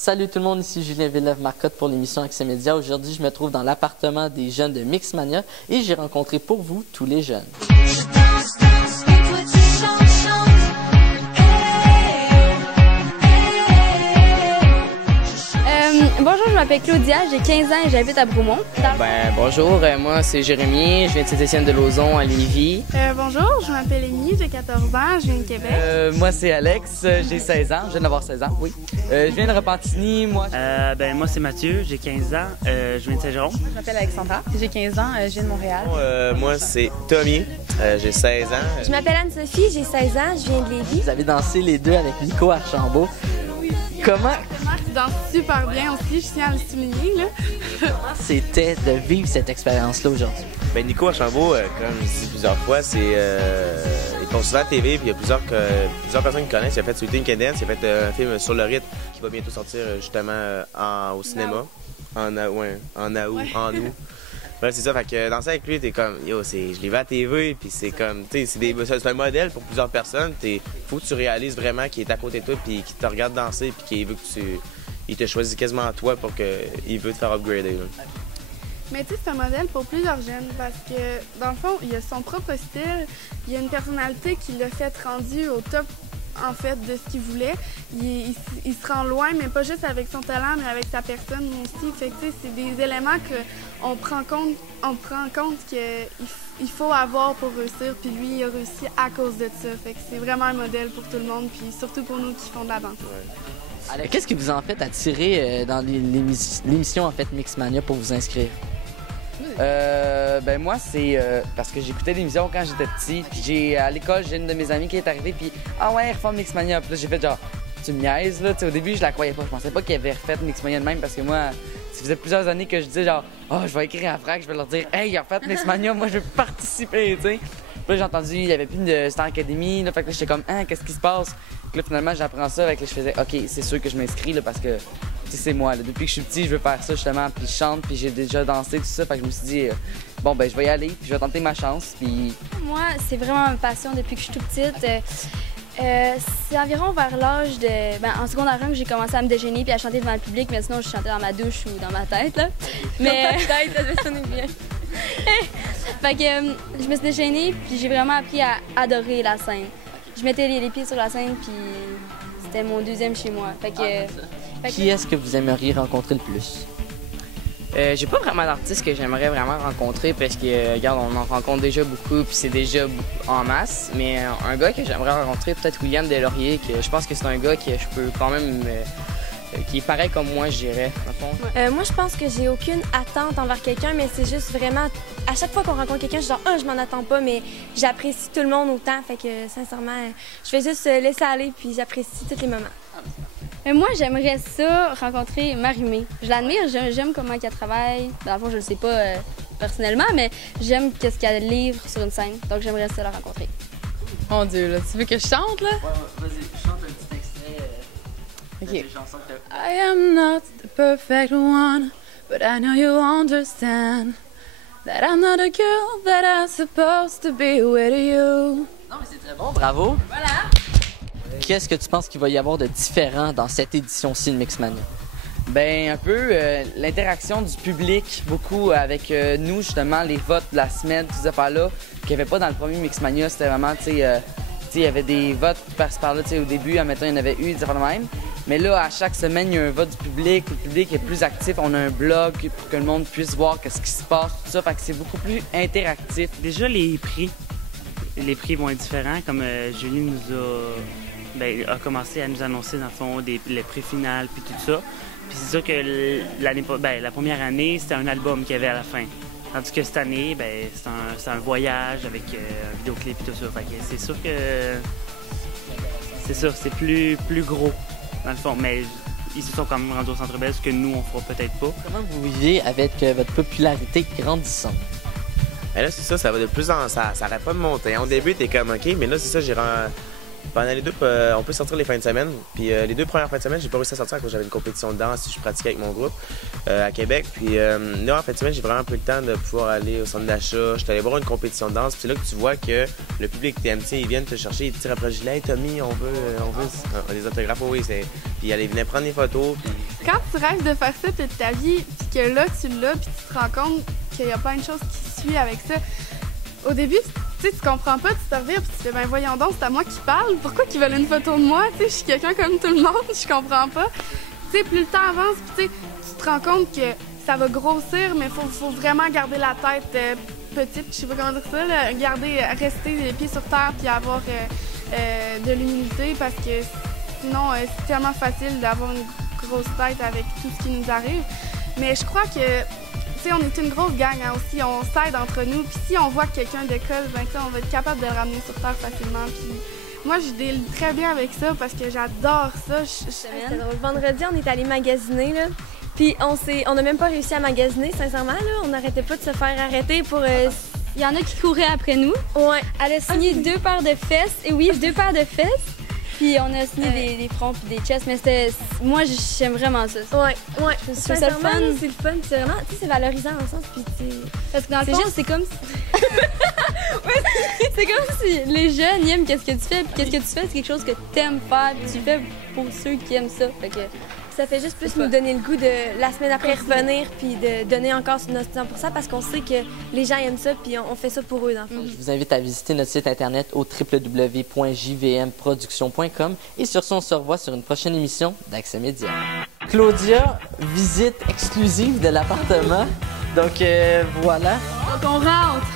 Salut tout le monde, ici Julien Villeneuve-Marcotte pour l'émission Accès Média. Aujourd'hui, je me trouve dans l'appartement des jeunes de Mixmania et j'ai rencontré pour vous tous les jeunes. Bonjour, je m'appelle Claudia, j'ai 15 ans et j'habite à Bromont. Bonjour, moi c'est Jérémy, je viens de Saint-Étienne-de-Lauzon à Lévis. Bonjour, je m'appelle Émilie, j'ai 14 ans, je viens de Québec. Moi c'est Alex, j'ai 16 ans, je viens d'avoir 16 ans, oui. Je viens de Repentigny, moi. Moi c'est Mathieu, j'ai 15 ans, je viens de Saint-Jérôme. Je m'appelle Alexandra, j'ai 15 ans, je viens de Montréal. Moi c'est Tommy, j'ai 16 ans. Je m'appelle Anne-Sophie, j'ai 16 ans, je viens de Lévis. Vous avez dansé les deux avec Nico Archambault. Comment Tu danses super bien aussi, je tiens à le souligner. c'était de vivre cette expérience-là aujourd'hui? Nico Archambault, comme je dis plusieurs fois, il tourne souvent à la TV, puis il y a plusieurs personnes qui connaissent. Il a fait Sweet Cadence, il a fait un film sur le rythme qui va bientôt sortir justement au cinéma, en août. Voilà, c'est ça, fait que danser avec lui, t'es comme, je l'ai vu à la TV, puis c'est comme, c'est un modèle pour plusieurs personnes. Faut que tu réalises vraiment qu'il est à côté de toi, puis qu'il te regarde danser, puis qu'il veut que il te choisit quasiment à toi pour qu'il veut te faire upgrader. Là. Mais tu sais, c'est un modèle pour plusieurs jeunes parce que, dans le fond, il a son propre style, il a une personnalité qui l'a fait rendu au top, en fait, de ce qu'il voulait. Il se rend loin, mais pas juste avec son talent, mais avec sa personne aussi. Fait que, tu sais, c'est des éléments qu'on prend compte qu'il faut avoir pour réussir, puis lui, il a réussi à cause de ça. Fait que c'est vraiment un modèle pour tout le monde, puis surtout pour nous qui font de la danse. Ouais. Alors, qu'est-ce qui vous a en fait attiré dans l'émission en fait Mixmania pour vous inscrire? Moi c'est parce que j'écoutais l'émission quand j'étais petit, puis à l'école j'ai une de mes amies qui est arrivée, puis ah ouais, reforme Mixmania, puis là j'ai fait genre tu me niaises là, au début je la croyais pas, je pensais pas qu'il avait refait Mixmania de même parce que moi ça faisait plusieurs années que je disais genre je vais écrire à Frac, je vais leur dire hey il a refait Mixmania, moi je veux participer, tu sais. Puis là j'ai entendu il y avait plus de Star Academy, là, fait que là j'étais comme qu'est-ce qui se passe? Puis là finalement j'apprends ça, avec là je faisais ok c'est sûr que je m'inscris là parce que c'est moi, là. Depuis que je suis petit, je veux faire ça justement, puis je chante, puis j'ai déjà dansé, tout ça, fait que je me suis dit, je vais y aller, puis je vais tenter ma chance, puis... Moi, c'est vraiment ma passion depuis que je suis toute petite. C'est environ vers l'âge de... en secondaire 1 que j'ai commencé à me déjeuner puis à chanter devant le public, mais sinon je chantais dans ma douche ou dans ma tête, là. Mais... Dans ta tête, ça devait sonner bien. Fait que je me suis déchaînée, puis j'ai vraiment appris à adorer la scène. Je mettais les pieds sur la scène, puis c'était mon deuxième chez moi. Fait que... Qui est-ce que vous aimeriez rencontrer le plus? J'ai pas vraiment d'artiste que j'aimerais vraiment rencontrer parce que, regarde, on en rencontre déjà beaucoup puis c'est déjà en masse. Mais un gars que j'aimerais rencontrer, peut-être William Deslauriers, que je pense que c'est un gars que je peux quand même... qui est pareil comme moi, je dirais, dans le fond. Moi, je pense que j'ai aucune attente envers quelqu'un, mais c'est juste vraiment... À chaque fois qu'on rencontre quelqu'un, je suis genre je m'en attends pas, mais j'apprécie tout le monde autant. Fait que, sincèrement, je vais juste laisser aller puis j'apprécie tous les moments. Moi, j'aimerais ça rencontrer Marie-Mé. Je l'admire, j'aime comment elle travaille. Dans le fond, je le sais pas personnellement, mais j'aime qu'est-ce qu'elle livre sur une scène. Donc, j'aimerais ça la rencontrer. Mon Dieu, là, tu veux que je chante, là? Ouais, vas-y, chante un petit extrait OK. des chansons que t'as. I am not the perfect one, but I know you understand that I'm not a girl that I'm supposed to be with you. Non, mais c'est très bon, bravo! Voilà! Qu'est-ce que tu penses qu'il va y avoir de différent dans cette édition-ci de Mixmania? Un peu l'interaction du public, beaucoup avec nous, justement, les votes de la semaine, toutes ces affaires-là, qu'il n'y avait pas dans le premier Mixmania. C'était vraiment, il y avait des votes par-là, au début, admettons, il y en avait eu, des affaires de même. Mais là, à chaque semaine, il y a un vote du public, le public est plus actif, on a un blog pour que le monde puisse voir qu'est-ce qui se passe, tout ça, fait que c'est beaucoup plus interactif. Déjà les prix vont être différents, comme Julie nous a commencé à nous annoncer dans le fond les prix finales puis tout ça. Puis c'est sûr que la première année, c'était un album qu'il y avait à la fin. Tandis que cette année, c'est un voyage avec un vidéoclip et tout ça. Fait que c'est sûr que c'est plus gros dans le fond. Mais ils se sont quand même rendus au Centre Bell, ce que nous, on fera peut-être pas. Comment vous vivez avec votre popularité grandissante? Et là, c'est ça, ça va de plus en... Ça arrête pas de monter. Au début, t'es comme OK, mais là, c'est ça, pendant les deux, on peut sortir les fins de semaine. Puis les deux premières fins de semaine, j'ai pas réussi à sortir parce que j'avais une compétition de danse. Je pratiquais avec mon groupe à Québec. Puis là, en fin de semaine, j'ai vraiment pas eu le temps de pouvoir aller au centre d'achat. J'étais allé voir une compétition de danse. Puis c'est là que tu vois que le public TMT, ils viennent te chercher, ils te tirent après le gilet. Hey, Tommy, on veut des autographes. Oui, puis ils venaient prendre des photos. Puis quand tu rêves de faire ça toute ta vie, puis que là, tu l'as, puis tu te rends compte qu'il y a plein de choses qui suivent avec ça, au début, tu comprends pas, tu te reviens, puis tu te fais, ben voyons donc, c'est à moi qui parle, pourquoi qu'ils veulent une photo de moi, tu sais, je suis quelqu'un comme tout le monde, je comprends pas. Tu sais, plus le temps avance, puis tu te rends compte que ça va grossir, mais faut vraiment garder la tête petite, je sais pas comment dire ça, là, rester les pieds sur terre, puis avoir de l'humilité, parce que sinon, c'est tellement facile d'avoir une grosse tête avec tout ce qui nous arrive. Mais je crois que, tu sais, on est une grosse gang hein, aussi, on s'aide entre nous. Puis si on voit quelqu'un décolle, ben, on va être capable de le ramener sur terre facilement. Puis moi, je deal très bien avec ça parce que j'adore ça. C'est drôle. Vendredi, on est allé magasiner, là. Puis on n'a même pas réussi à magasiner, sincèrement, là. On n'arrêtait pas de se faire arrêter pour... Il y en a qui couraient après nous. Ouais. Elle a signé 2 paires de fesses. Et oui, 2 paires de fesses. Puis on a signé des fronts puis des chests, mais moi j'aime vraiment ça. Ouais. Je trouve ça le fun. C'est le fun, c'est vraiment, tu sais, c'est valorisant dans le sens, puis parce que dans le fond, c'est comme si... c'est comme si les jeunes ils aiment qu'est-ce que tu fais, puis qu'est-ce que tu fais, c'est quelque chose que t'aimes faire, puis tu fais pour ceux qui aiment ça. Fait que ça fait juste plus nous donner le goût de la semaine après revenir puis de donner encore notre temps pour ça parce qu'on sait que les gens aiment ça puis on fait ça pour eux dans le fond. Je vous invite à visiter notre site internet au www.jvmproduction.com et sur ce, on se revoit sur une prochaine émission d'Accès Média. Claudia, visite exclusive de l'appartement. Donc voilà. Donc on rentre.